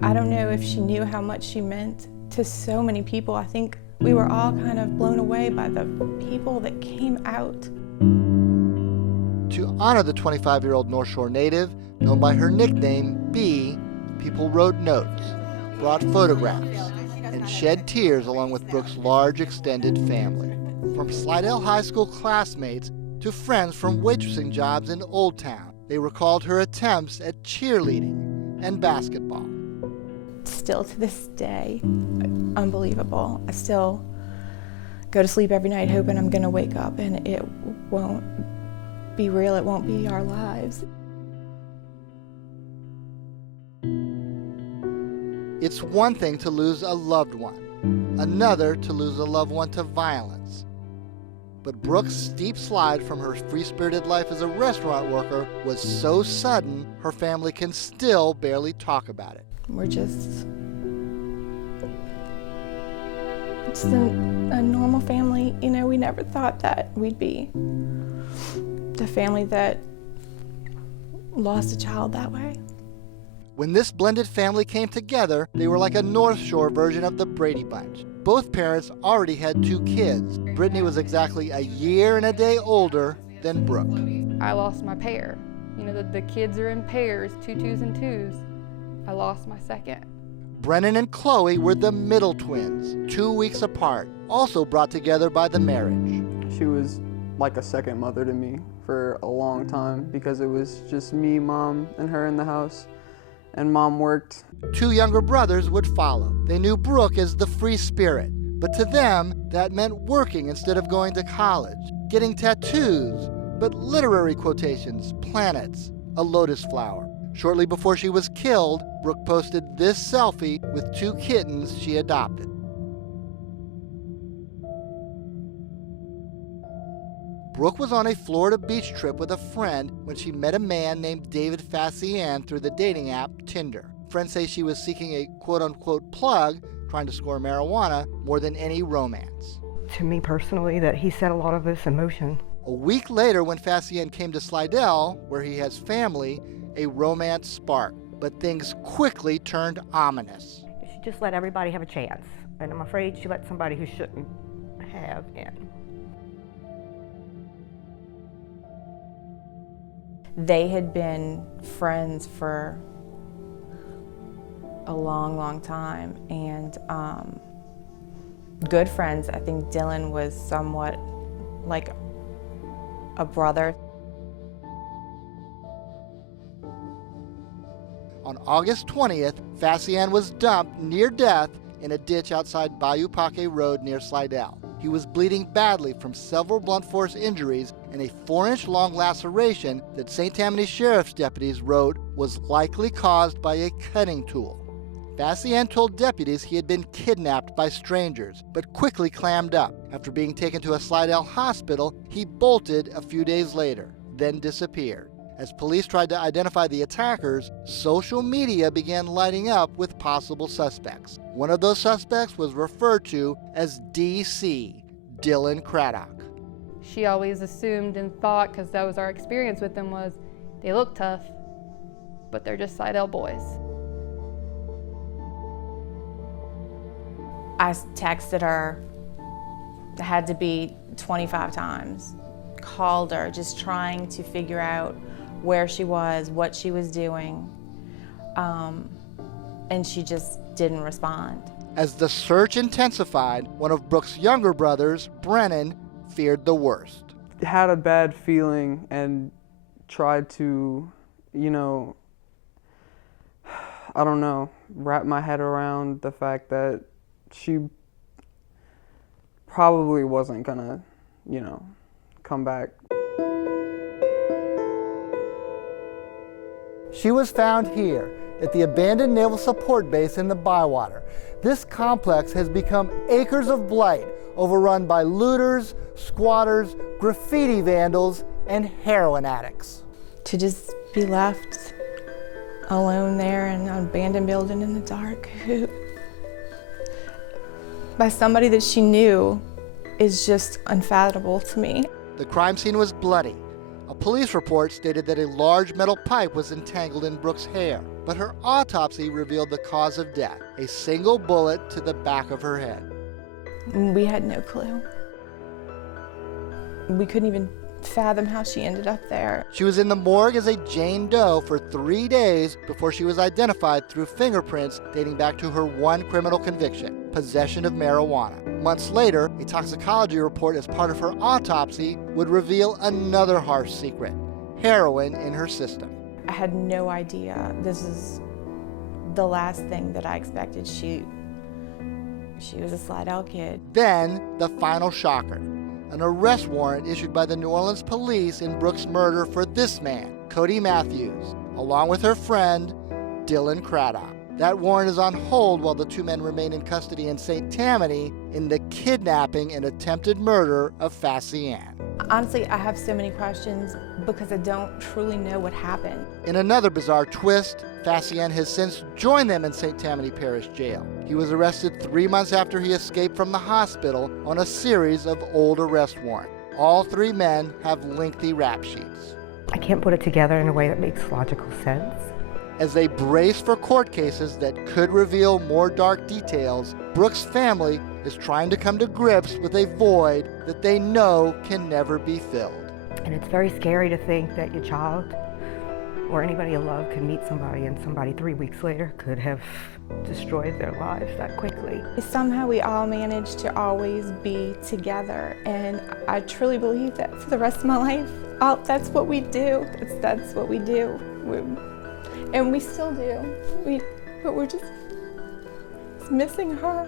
I don't know if she knew how much she meant to so many people. I think we were all kind of blown away by the people that came out. To honor the 25-year-old North Shore native, known by her nickname, B, people wrote notes, brought photographs, and shed tears along with Brooke's large extended family. From Slidell High School classmates to friends from waitressing jobs in Old Town, they recalled her attempts at cheerleading and basketball. Still to this day, unbelievable. I still go to sleep every night hoping I'm gonna wake up and it won't be real, it won't be our lives. It's one thing to lose a loved one, another to lose a loved one to violence. But Brooke's steep slide from her free-spirited life as a restaurant worker was so sudden, her family can still barely talk about it. We're just a normal family. You know, we never thought that we'd be the family that lost a child that way. When this blended family came together, they were like a North Shore version of the Brady Bunch. Both parents already had 2 kids. Brittany was exactly a year and a day older than Brooke. I lost my pair. You know, the kids are in pairs, 2 twos and 2s. I lost my second. Brennan and Chloe were the middle twins, 2 weeks apart, also brought together by the marriage. She was like a second mother to me for a long time because it was just me, Mom, and her in the house. And Mom worked. 2 younger brothers would follow. They knew Brooke as the free spirit, but to them, that meant working instead of going to college, getting tattoos, but literary quotations, planets, a lotus flower. Shortly before she was killed, Brooke posted this selfie with 2 kittens she adopted. Brooke was on a Florida beach trip with a friend when she met a man named David Faciane through the dating app Tinder. Friends say she was seeking a quote-unquote plug, trying to score marijuana, more than any romance. To me personally, that he set a lot of this in motion. A week later, when Faciane came to Slidell, where he has family, a romance sparked. But things quickly turned ominous. She just let everybody have a chance, and I'm afraid she let somebody who shouldn't have in. They had been friends for a long, long time, and good friends. I think Dylan was somewhat like a brother. On August 20th, Faciane was dumped near death in a ditch outside Bayou Paque Road near Slidell. He was bleeding badly from several blunt force injuries and a 4-inch long laceration that St. Tammany Sheriff's deputies wrote was likely caused by a cutting tool. Faciane told deputies he had been kidnapped by strangers, but quickly clammed up. After being taken to a Slidell hospital, he bolted a few days later, then disappeared. As police tried to identify the attackers, social media began lighting up with possible suspects. One of those suspects was referred to as DC, Dylan Craddock. She always assumed and thought, because that was our experience with them, was they look tough, but they're just Slidell boys. I texted her, it had to be 25 times, called her, just trying to figure out where she was, what she was doing, and she just didn't respond. As the search intensified, one of Brooke's younger brothers, Brennan, feared the worst. Had a bad feeling and tried to, I don't know, wrap my head around the fact that she probably wasn't gonna, come back. She was found here at the abandoned Naval Support Base in the Bywater. This complex has become acres of blight, overrun by looters, squatters, graffiti vandals, and heroin addicts. To just be left alone there in an abandoned building in the dark by somebody that she knew is just unfathomable to me. The crime scene was bloody. A police report stated that a large metal pipe was entangled in Brooke's hair, but her autopsy revealed the cause of death, a single bullet to the back of her head. We had no clue. We couldn't even fathom how she ended up there. She was in the morgue as a Jane Doe for 3 days before she was identified through fingerprints dating back to her one criminal conviction, possession of marijuana. Months later, a toxicology report as part of her autopsy would reveal another harsh secret: heroin in her system. I had no idea. This is the last thing that I expected. She was a Slidell kid. Then, the final shocker: an arrest warrant issued by the New Orleans police in Brooke's murder for this man, Cody Matthews, along with her friend, Dylan Craddock. That warrant is on hold while the two men remain in custody in St. Tammany in the kidnapping and attempted murder of Faciane. Honestly, I have so many questions because I don't truly know what happened. In another bizarre twist, Faciane has since joined them in St. Tammany Parish Jail. He was arrested 3 months after he escaped from the hospital on a series of old arrest warrants. All 3 men have lengthy rap sheets. I can't put it together in a way that makes logical sense. As they brace for court cases that could reveal more dark details, Brooke's family is trying to come to grips with a void that they know can never be filled. And it's very scary to think that your child or anybody you love could meet somebody and somebody 3 weeks later could have destroyed their lives that quickly. Somehow we all managed to always be together, and I truly believe that for the rest of my life, that's what we do. That's what we do. And we still do. But we're just missing her.